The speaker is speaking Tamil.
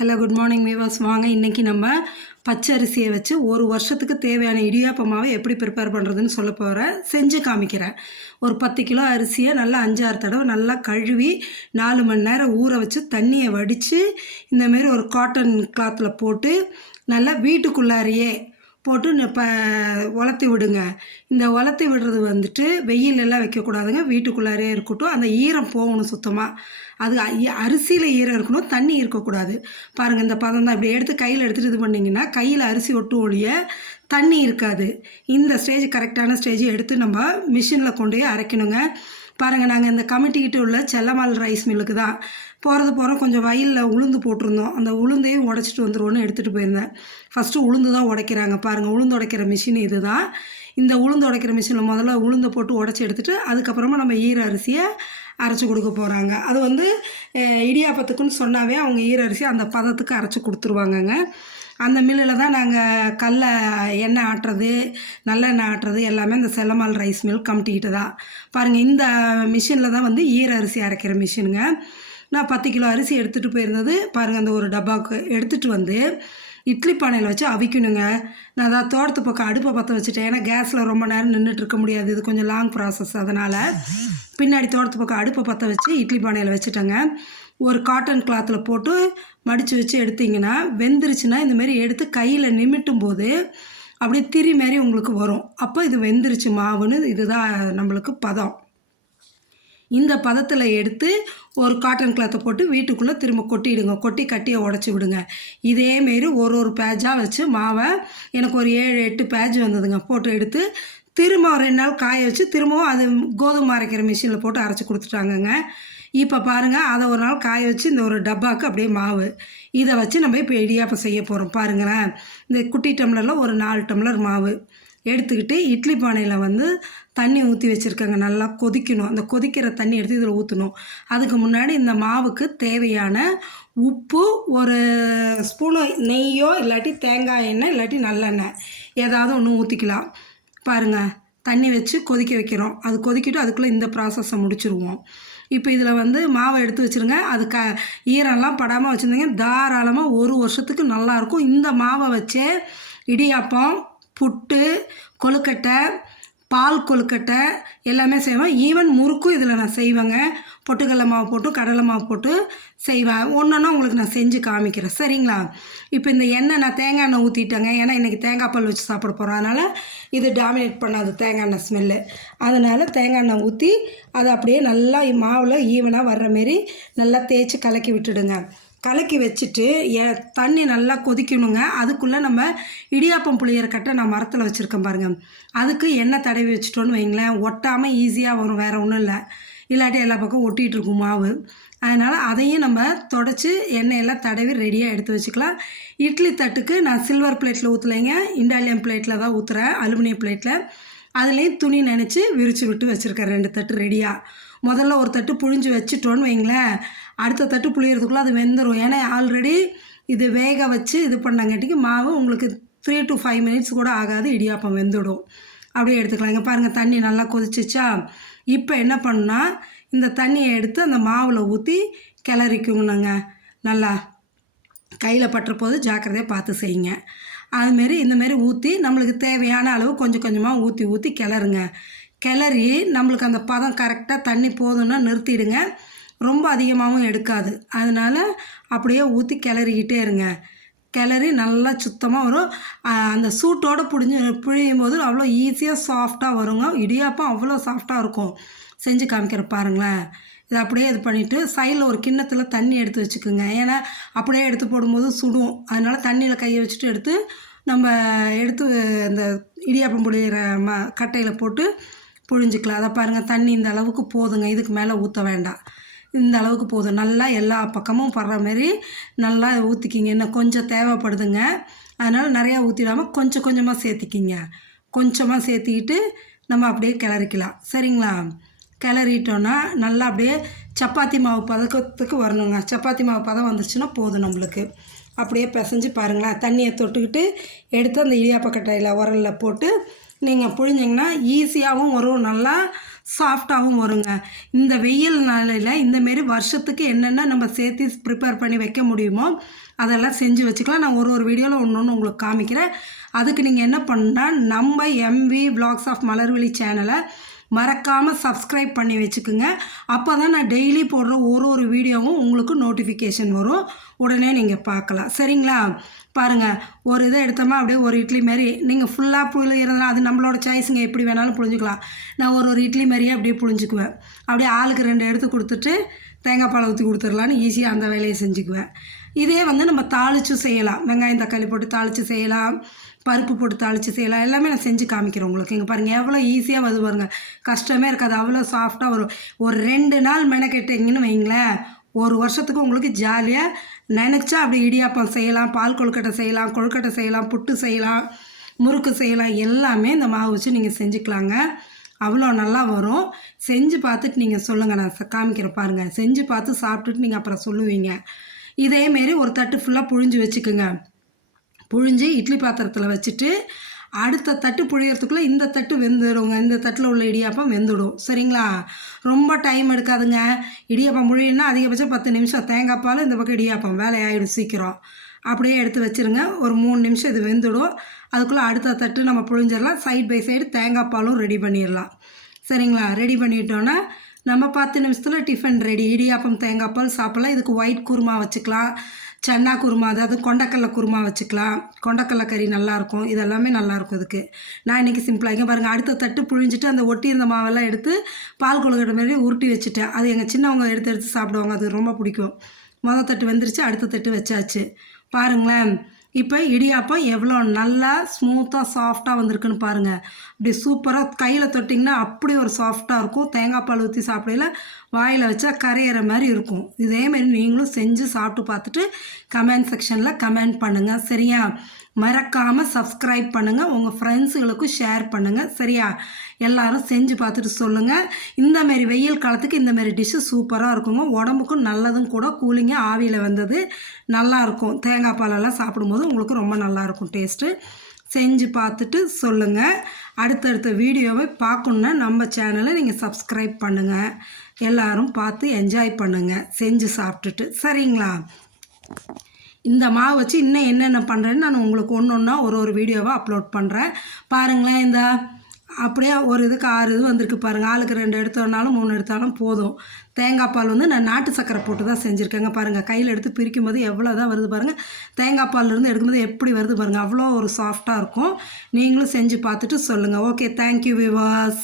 ஹலோ குட் மார்னிங் வீவாஸ் வாங்க இன்றைக்கி நம்ம பச்சரிசியை வச்சு ஒரு வருஷத்துக்கு தேவையான இடியாப்பமாவை எப்படி ப்ரிப்பேர் பண்ணுறதுன்னு சொல்ல போகிறேன் செஞ்சு காமிக்கிறேன். ஒரு பத்து கிலோ அரிசியை நல்லா அஞ்சாறு தடவை நல்லா கழுவி நாலு மணி நேரம் ஊற வச்சு தண்ணியை வடித்து இந்தமாரி ஒரு காட்டன் கிளாத்தில் போட்டு நல்லா வீட்டுக்குள்ளாரையே போட்டு இப்போ உலர்த்தி விடுங்க. இந்த உலர்த்தி விடுறது வந்துட்டு வெயிலெல்லாம் வைக்கக்கூடாதுங்க. வீட்டுக்குள்ளாரே இருக்கட்டும். அந்த ஈரம் போகணும் சுத்தமாக அது அரிசியில் ஈரம் இருக்கணும். தண்ணி இருக்கக்கூடாது. பாருங்கள் இந்த பதம் தான் இப்படி எடுத்து கையில் எடுத்துகிட்டு இது பண்ணிங்கன்னா கையில் அரிசி ஒட்டு ஒழிய தண்ணி இருக்காது. இந்த ஸ்டேஜ் கரெக்டான ஸ்டேஜ் எடுத்து நம்ம மிஷினில் கொண்டு போய் அரைக்கணுங்க. பாருங்கள் நாங்கள் இந்த கமிட்டிக்கிட்ட உள்ள செல்லமால் ரைஸ் மில்லுக்கு தான் போகிறது போகிறோம் கொஞ்சம் வயலில் உளுந்து போட்டிருந்தோம். அந்த உளுந்தையும் உடச்சிட்டு வந்துருவோன்னு எடுத்துகிட்டு போயிருந்தேன். ஃபஸ்ட்டு உளுந்து தான் உடைக்கிறாங்க. பாருங்கள் உளுந்து உடைக்கிற மிஷின் இது தான் இந்த உளுந்து உடைக்கிற மிஷினில் முதல்ல உளுந்தை போட்டு உடச்சி எடுத்துகிட்டு அதுக்கப்புறமா நம்ம ஈர அரிசியை அரைச்சி கொடுக்க போகிறாங்க அது வந்து இடியாப்பத்துக்குன்னு சொன்னாவே அவங்க ஈர அரிசி அந்த பதத்துக்கு அரைச்சி கொடுத்துருவாங்கங்க. அந்த மில்லில் தான் நாங்கள் கடல எண்ணெய் ஆட்டுறது நல்லெண்ணெய் ஆட்டுறது எல்லாமே இந்த செல்லமால் ரைஸ் மில் கமிட்டிக்கிட்டு தான். பாருங்கள் இந்த மிஷினில் தான் வந்து ஈர அரிசி அரைக்கிற மிஷினுங்க. நான் பத்து கிலோ அரிசி எடுத்துகிட்டு போயிருந்தது. பாருங்கள் அந்த ஒரு டப்பாவுக்கு எடுத்துகிட்டு வந்து இட்லி பானையில் வச்சு அவிக்கணுங்க. நான் அதான் தோட்டத்து பக்கம் அடுப்பை பற்ற வச்சுட்டேன். ஏன்னா கேஸில் ரொம்ப நேரம் நின்றுட்டு இருக்க முடியாது. இது கொஞ்சம் லாங் ப்ராசஸ் அதனால் பின்னாடி தோட்டத்து பக்கம் அடுப்பை பற்ற வச்சு இட்லி பானையில் வச்சுட்டேங்க. ஒரு காட்டன் கிளாத்தில் போட்டு மடித்து வச்சு எடுத்தீங்கன்னா வெந்துருச்சுன்னா இந்தமாரி எடுத்து கையில் நிமிட்டும் போது அப்படியே திரி மாரி உங்களுக்கு வரும். அப்போ இது வெந்துருச்சு மாவுன்னு இதுதான் நம்மளுக்கு பதம். இந்த பதத்தில் எடுத்து ஒரு காட்டன் கிளாத்தை போட்டு வீட்டுக்குள்ளே திரும்ப கொட்டிடுங்க. கொட்டி கட்டியை உடச்சி விடுங்க. இதேமாரி ஒரு ஒரு பேஜாக வச்சு மாவை எனக்கு ஒரு ஏழு எட்டு பேஜ் வந்ததுங்க. போட்டு எடுத்து திரும்ப ஒரு ரெண்டு நாள் காய வச்சு திரும்பவும் அது கோதுமை அரைக்கிற மிஷினில் போட்டு அரைச்சி கொடுத்துட்டாங்கங்க. இப்போ பாருங்கள் அதை ஒரு நாள் காய வச்சு இந்த ஒரு டப்பாவுக்கு அப்படியே மாவு. இதை வச்சு நம்ம இப்போ இடியாப்பம் செய்ய போகிறோம் பாருங்களேன். இந்த குட்டி டம்ளரில் ஒரு நாலு டம்ளர் மாவு. எடுத்துக்கிட்டு இட்லி பானையில் வந்து தண்ணி ஊற்றி வச்சுருக்கேங்க. நல்லா கொதிக்கணும். அந்த கொதிக்கிற தண்ணி எடுத்து இதில் ஊற்றணும் அதுக்கு முன்னாடி இந்த மாவுக்கு தேவையான உப்பு ஒரு ஸ்பூனு நெய்யோ இல்லாட்டி தேங்காய் எண்ணெய் இல்லாட்டி நல்லெண்ணெய். ஏதாவது ஒன்று ஊற்றிக்கலாம் பாருங்கள் தண்ணி வச்சு கொதிக்க வைக்கிறோம். அது கொதிக்கிட்டு அதுக்குள்ளே இந்த ப்ராசஸை முடிச்சிருவோம். இப்போ இதில் வந்து மாவை எடுத்து வச்சுருங்க. அது க ஈரம்லாம் படாமல் வச்சுருந்தீங்க. தாராளமாக ஒரு வருஷத்துக்கு நல்லாயிருக்கும். இந்த மாவை வச்சே இடியாப்பம் புட்டு கொழுக்கட்டை பால் கொழுக்கட்டை எல்லாமே செய்வேன். ஈவன் முறுக்கும் இதில் நான் செய்வேங்க. பொட்டுக்கடலை மாவு போட்டு கடலை மாவு போட்டு செய்வேன். ஒன்றுன்னா உங்களுக்கு நான் செஞ்சு காமிக்கிறேன். சரிங்களா? இப்போ இந்த எண்ணெய் நான் தேங்காய் எண்ணெய் ஊற்றிட்டேங்க ஏன்னா இன்றைக்கி தேங்காய் பால் வச்சு சாப்பிட போகிறோம் அதனால் இது டாமினேட் பண்ணாது தேங்காய் எண்ணெய் ஸ்மெல்லு அதனால் தேங்காய் எண்ணெய் ஊற்றி அதை அப்படியே நல்லா மாவில் ஈவனாக வர்ற மாரி நல்லா தேய்ச்சி கலக்கி விட்டுடுங்க. கலக்கி வச்சுட்டு எ- தண்ணி நல்லா கொதிக்கணுங்க. அதுக்குள்ளே நம்ம இடியாப்பம் புளியற நான் மரத்தில் வச்சுருக்கேன் பாருங்கள் அதுக்கு எண்ணெய் தடவி வச்சுட்டோன்னு வைங்களேன். ஒட்டாமல் ஈஸியாக வரும் வேறு ஒன்றும் இல்லை. இல்லாட்டி எல்லா பக்கம் ஒட்டிகிட்டு இருக்கும் மாவு. அதனால் அதையும் நம்ம தொடச்சி எண்ணெயெல்லாம் தடவி ரெடியாக எடுத்து வச்சுக்கலாம். இட்லி தட்டுக்கு நான் சில்வர் பிளேட்டில் ஊற்றலைங்க இண்டாலியம் பிளேட்டில் தான் ஊற்றுறேன் அலுமினியம் பிளேட்டில் அதுலேயும் துணி நினச்சி விரித்து விட்டு வச்சுருக்கேன் ரெண்டு தட்டு ரெடியாக முதல்ல ஒரு தட்டு புழிஞ்சு வச்சுட்டோன்னு வைங்களேன். அடுத்த தட்டு புழியறதுக்குள்ளே அது வெந்துடும் ஏன்னா ஆல்ரெடி இது வேக வச்சு இது பண்ணங்காட்டிக்கு மாவு உங்களுக்கு த்ரீ டு ஃபைவ் மினிட்ஸ் கூட ஆகாது. இடியாப்பம் வெந்துடும். அப்படியே எடுத்துக்கலாம். இங்கே பாருங்கள் தண்ணி நல்லா கொதிச்சிச்சா? இப்போ என்ன பண்ணால் இந்த தண்ணியை எடுத்து அந்த மாவில் ஊற்றி கிளறிக்கணுங்க. நல்லா கையில் பட்டுற போது ஜாக்கிரதையாக பார்த்து செய்யுங்க. அதுமாரி இந்தமாரி ஊற்றி நம்மளுக்கு தேவையான அளவு கொஞ்சம் கொஞ்சமாக ஊற்றி ஊற்றி கிளறுங்க. கிளறி நம்மளுக்கு அந்த பதம் கரெக்டாக தண்ணி போதும்னா நிறுத்திடுங்க. ரொம்ப அதிகமாகவும் எடுக்காது. அதனால் அப்படியே ஊற்றி கிளறிக்கிட்டே இருங்க. கிளறி நல்லா சுத்தமாக வரும். அந்த சூட்டோடு புழிஞ்சு புழியும் போது அவ்வளோ ஈஸியாக சாஃப்டாக வருங்க. இடியாப்பம் அவ்வளோ சாஃப்டாக இருக்கும். செஞ்சு காமிக்கிற பாருங்களேன். இதை அப்படியே இது பண்ணிவிட்டு சைடில் ஒரு கிண்ணத்தில் தண்ணி எடுத்து வச்சுக்கோங்க. ஏன்னா அப்படியே எடுத்து போடும்போது சுடும். அதனால் தண்ணியில் கையை வச்சுட்டு எடுத்து நம்ம எடுத்து இந்த இடியாப்பம் புடிகிற ம கட்டையில் போட்டு புழிஞ்சிக்கலாம். அதை பாருங்கள் தண்ணி இந்த அளவுக்கு போதுங்க. இதுக்கு மேலே ஊற்ற வேண்டாம். இந்த அளவுக்கு போதும். நல்லா எல்லா பக்கமும் படுற மாதிரி நல்லா ஊற்றிக்கிங்க இன்னும் கொஞ்சம் தேவைப்படுதுங்க. அதனால் நிறையா ஊற்றிடாமல் கொஞ்சம் கொஞ்சமாக சேர்த்திக்கிங்க. கொஞ்சமாக சேர்த்திக்கிட்டு நம்ம அப்படியே கிளறிக்கலாம். சரிங்களா? கிளறிட்டோன்னா நல்லா அப்படியே சப்பாத்தி மாவு பதக்கத்துக்கு வரணுங்க. சப்பாத்தி மாவு பதம் வந்துருச்சுன்னா போதும் நம்மளுக்கு. அப்படியே பிசைஞ்சு பாருங்களேன். தண்ணியை தொட்டுக்கிட்டு எடுத்து அந்த இடியாப்பக்கட்டையில் உரலில் போட்டு நீங்கள் புழிஞ்சிங்கன்னா ஈஸியாகவும் வரும் நல்லா சாஃப்டாகவும் வருங்க. இந்த வெயில் நாளில் இந்தமாரி வருஷத்துக்கு என்னென்ன நம்ம சேர்த்து ப்ரிப்பேர் பண்ணி வைக்க முடியுமோ அதெல்லாம் செஞ்சு வச்சுக்கலாம். நான் ஒரு ஒரு வீடியோவில் ஒன்று ஒன்று உங்களுக்கு காமிக்கிறேன். அதுக்கு நீங்கள் என்ன பண்ணால் நம்ம எம்வி vlogs ஆஃப் மலர்விழி சேனலை மறக்காமல் சப்ஸ்கிரைப் பண்ணி வச்சுக்குங்க. அப்போ தான் நான் டெய்லி போடுற ஒரு ஒரு வீடியோவும் உங்களுக்கு நோட்டிஃபிகேஷன் வரும். உடனே நீங்கள் பார்க்கலாம். சரிங்களா? பாருங்கள் ஒரு இதை எடுத்தோமா அப்படியே ஒரு இட்லி மாரி. நீங்கள் ஃபுல்லாக புளிகிறதுனா அது நம்மளோட சாய்ஸுங்க எப்படி வேணாலும் புழிஞ்சிக்கலாம். நான் ஒரு ஒரு இட்லி மாதிரியே அப்படியே புழிஞ்சுக்குவேன். அப்படியே ஆளுக்கு ரெண்டு எடுத்து கொடுத்துட்டு தேங்காய் பால் ஊற்றி கொடுத்துடலான்னு ஈஸியாக அந்த வேலையை செஞ்சுக்குவேன். இதே வந்து நம்ம தாளிச்சும் செய்யலாம். வெங்காயம் தக்காளி போட்டு தாளித்து செய்யலாம். பருப்பு போட்டு தாளித்து செய்யலாம். எல்லாமே நான் செஞ்சு காமிக்கிறேன் உங்களுக்கு. இங்கே பாருங்கள் எவ்வளோ ஈஸியாக வருது பாருங்கள் கஷ்டமே இருக்காது. அவ்வளோ சாஃப்டாக வரும். ஒரு ரெண்டு நாள் மெனக்கெட்டிங்கன்னு வைங்களேன் ஒரு வருஷத்துக்கு உங்களுக்கு ஜாலியாக நினச்சா அப்படி இடியாப்பம் செய்யலாம் பால் கொழுக்கட்டை செய்யலாம் கொழுக்கட்டை செய்யலாம் புட்டு செய்யலாம் முறுக்கு செய்யலாம். எல்லாமே இந்த மாவு வச்சு நீங்கள் செஞ்சுக்கலாங்க. அவ்வளோ நல்லா வரும். செஞ்சு பார்த்துட்டு நீங்கள் சொல்லுங்கள் நான் காமிக்கிறேன் பாருங்கள் செஞ்சு பார்த்து சாப்பிட்டுட்டு நீங்கள் அப்புறம் சொல்லுவீங்க. இதேமாரி ஒரு தட்டு ஃபுல்லாக புழிஞ்சு வச்சுக்கோங்க. புழிஞ்சு இட்லி பாத்திரத்தில் வச்சுட்டு அடுத்த தட்டு புழியறதுக்குள்ளே இந்த தட்டு வெந்துடுங்க இந்த தட்டில் உள்ள இடியாப்பம் வெந்துடும். சரிங்களா? ரொம்ப டைம் எடுக்காதுங்க. இடியாப்பம் புழியினா அதிகபட்சம் பத்து நிமிஷம். தேங்காய் பால் இந்த பக்கம் இடியாப்பம் வேலையாயிடும் சீக்கிரம். அப்படியே எடுத்து வச்சுருங்க. ஒரு மூணு நிமிஷம் இது வெந்துடும். அதுக்குள்ளே அடுத்த தட்டு நம்ம புழிஞ்சிடலாம். சைட் பை சைடு தேங்காய் பாலும் ரெடி பண்ணிடலாம். சரிங்களா? ரெடி பண்ணிட்டோன்னா நம்ம பத்து நிமிஷத்தில் டிஃபன் ரெடி. இடியாப்பம் தேங்காய் பால் சாப்பிட்லாம். இதுக்கு ஒயிட் குருமா வச்சுக்கலாம். சன்னா குருமா அதாவது கொண்டக்கடலை குருமா வச்சுக்கலாம். கொண்டக்கடல கறி நல்லாயிருக்கும். இதெல்லாமே நல்லாயிருக்கும் இதுக்கு. நான் இன்றைக்கி சிம்பிளாக இங்கே பாருங்கள் அடுத்த தட்டு புழிஞ்சிட்டு அந்த ஒட்டி இருந்த மாவெல்லாம் எடுத்து பால் கொழுக்கிற மாதிரி உருட்டி வச்சுட்டேன். அது எங்கள் சின்னவங்க எடுத்து எடுத்து சாப்பிடுவாங்க. அது ரொம்ப பிடிக்கும். மொதல் தட்டு வந்துருச்சு. அடுத்த தட்டு வச்சாச்சு. பாருங்களேன். இப்போ இடியாப்பம் எவ்வளோ நல்லா ஸ்மூத்தாக சாஃப்டாக வந்திருக்குன்னு பாருங்கள் அப்படி சூப்பராக கையில் தொட்டிங்கன்னா அப்படி ஒரு சாஃப்டாக இருக்கும். தேங்காய் பால் ஊற்றி சாப்பிடையில வாயில் வச்சா கரையிற மாதிரி இருக்கும். இதேமாரி நீங்களும் செஞ்சு சாப்பிட்டு பார்த்துட்டு கமெண்ட் செக்ஷனில் கமெண்ட் பண்ணுங்கள் சரியா? மறக்காமல் சப்ஸ்கிரைப் பண்ணுங்கள் உங்கள் ஃப்ரெண்ட்ஸுகளுக்கும் ஷேர் பண்ணுங்கள் சரியா? எல்லாரும் செஞ்சு பார்த்துட்டு சொல்லுங்கள் இந்தமாரி வெயில் காலத்துக்கு இந்தமாரி டிஷ்ஷு சூப்பராக இருக்குங்க. உடம்புக்கும் நல்லதும் கூட. கூலிங்காக ஆவியில் வந்தது நல்லாயிருக்கும் தேங்காய் பாலெல்லாம் சாப்பிடும்போது உங்களுக்கு ரொம்ப நல்லாயிருக்கும் டேஸ்ட்டு செஞ்சு பார்த்துட்டு சொல்லுங்கள் அடுத்தடுத்த வீடியோவை பார்க்கணுன்னா நம்ம சேனலை நீங்கள் சப்ஸ்கிரைப் பண்ணுங்கள் எல்லோரும் பார்த்து என்ஜாய் பண்ணுங்கள் செஞ்சு சாப்பிட்டுட்டு. சரிங்களா? இந்த மாவு வச்சு இன்னும் என்னென்ன பண்ணுறேன்னு நான் உங்களுக்கு ஒன்று ஒன்றா ஒரு ஒரு வீடியோவாக அப்லோட் பண்ணுறேன் பாருங்களேன் இந்த அப்படியே ஒரு இதுக்கு ஆறு இது வந்திருக்கு பாருங்கள் ஆளுக்கு ரெண்டு எடுத்தோம்னாலும் மூணு எடுத்தாலும் போதும். தேங்காய் பால் வந்து நான் நாட்டு சக்கரை போட்டு தான் செஞ்சுருக்கேங்க பாருங்கள் கையில் எடுத்து பிரிக்கும் போது எவ்வளோ தான் வருது பாருங்கள் தேங்காய் பால்லேருந்து எடுக்கும்போது எப்படி வருது பாருங்கள் அவ்வளோ ஒரு சாஃப்டாக இருக்கும். நீங்களும் செஞ்சு பார்த்துட்டு சொல்லுங்கள் ஓகே தேங்க்யூ விவாஸ்